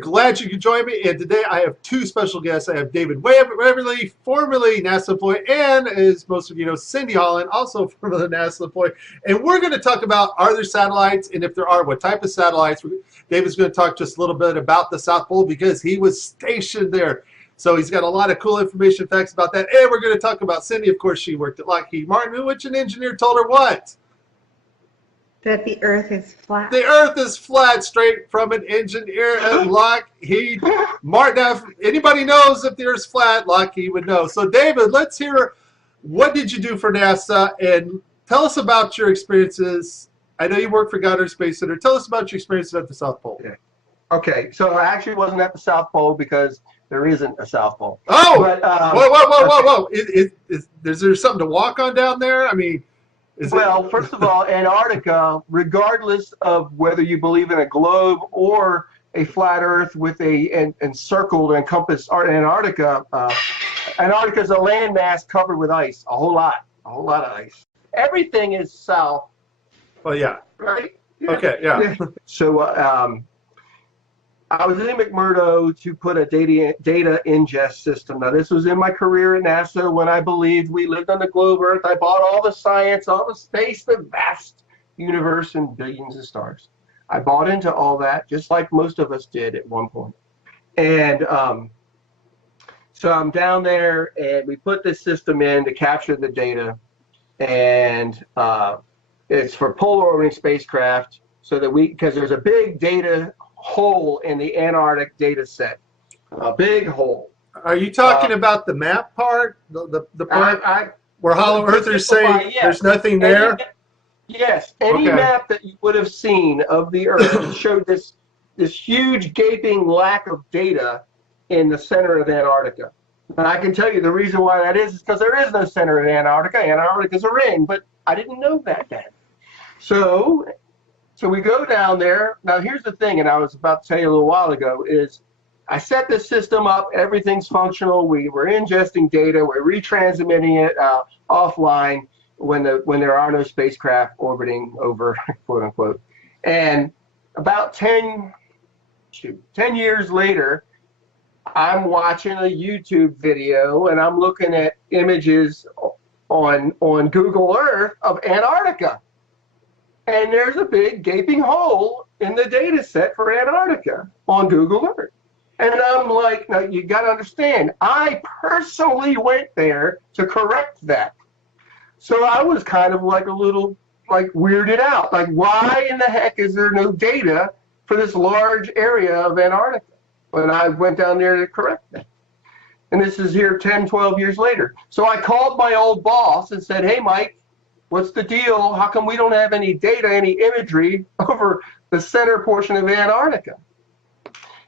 Glad you could join me. And today I have two special guests. I have David Weberly, formerly NASA employee, and as most of you know, Cindy Holland, also formerly NASA employee. And we're going to talk about, are there satellites? And if there are, what type of satellites? David's going to talk just a little bit about the South Pole because he was stationed there. So he's got a lot of cool information, facts about that. And we're going to talk about Cindy. Of course, she worked at Lockheed Martin, which an engineer told her what? That the Earth is flat. The Earth is flat, straight from an engineer at Lockheed Martin. Now, if anybody knows if the Earth's flat, Lockheed would know. So, David, let's hear, what did you do for NASA? And tell us about your experiences. I know you work for Goddard Space Center. Tell us about your experiences at the South Pole. Yeah. Okay, so I actually wasn't at the South Pole because there isn't a South Pole. Oh! But, whoa. Is there something to walk on down there? I mean... Well, first of all, Antarctica, regardless of whether you believe in a globe or a flat Earth with a encircled, encompassed Antarctica, Antarctica is a landmass covered with ice, a whole lot of ice. Everything is south. Well, yeah. Right? Yeah. Okay, yeah. So I was in McMurdo to put a data ingest system. Now, this was in my career at NASA when I believed we lived on the globe Earth. I bought all the science, all the space, the vast universe, and billions of stars. I bought into all that, just like most of us did at one point. And so I'm down there, and we put this system in to capture the data. And it's for polar orbiting spacecraft, so that because there's a big data hole in the Antarctic data set, a big hole. Are you talking about the map part, the part where Hollow Earthers say there's nothing there? Yes, any map that you would have seen of the Earth showed this huge gaping lack of data in the center of Antarctica. And I can tell you the reason why that is because there is no center in Antarctica. Antarctica's a ring, but I didn't know that then. So we go down there. Now, here's the thing, and I was about to tell you a little while ago, is I set this system up. Everything's functional. We were ingesting data. We're retransmitting it offline when there are no spacecraft orbiting over, quote unquote. And about 10 years later, I'm watching a YouTube video, and I'm looking at images on Google Earth of Antarctica. And there's a big gaping hole in the data set for Antarctica on Google Earth. And I'm like, now you got to understand, I personally went there to correct that. So I was kind of like a little weirded out. Like, why in the heck is there no data for this large area of Antarctica when I went down there to correct that? And this is here 10, 12 years later. So I called my old boss and said, hey, Mike, what's the deal? How come we don't have any data, any imagery over the center portion of Antarctica?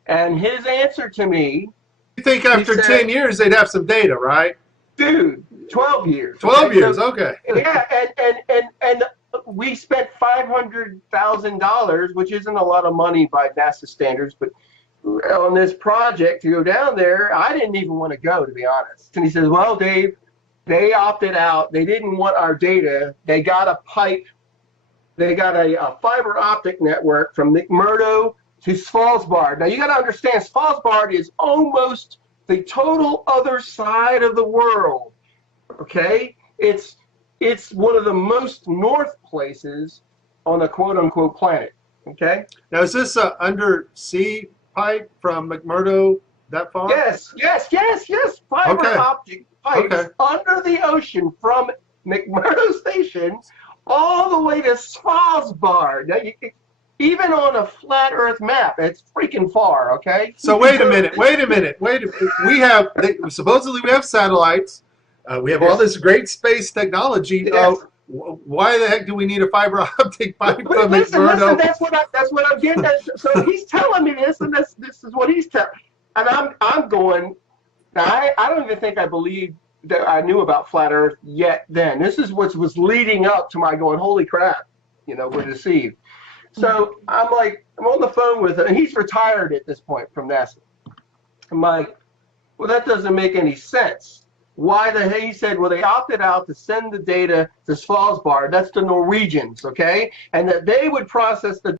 And his answer to me... You think after 10 years they'd have some data, right? Dude, 12 years. 12 years, okay. Yeah, and we spent $500,000, which isn't a lot of money by NASA standards, but on this project to go down there, I didn't even want to go, to be honest. And he says, well, Dave, they opted out. They didn't want our data. They got a pipe. They got a fiber optic network from McMurdo to Svalbard. Now, you got to understand, Svalbard is almost the total other side of the world, okay? It's one of the most north places on the quote-unquote planet, okay? Now, is this an undersea pipe from McMurdo that far? Yes. Fiber optic pipes under the ocean from McMurdo Station all the way to Svalbard. Now, even on a flat Earth map, it's freaking far, okay? So wait a minute. Supposedly we have satellites. We have all this great space technology. Yes. Why the heck do we need a fiber optic pipe from McMurdo? Listen, that's what I'm getting at. So he's telling me this, and this is what he's telling. And I'm going, now I don't even think I believed that I knew about flat Earth yet then. This is what was leading up to my going, holy crap, we're deceived. So I'm on the phone with him, and he's retired at this point from NASA. I'm like, well, that doesn't make any sense. Why the hell? He said, well, they opted out to send the data to Svalbard. That's the Norwegians, okay? And that they would process the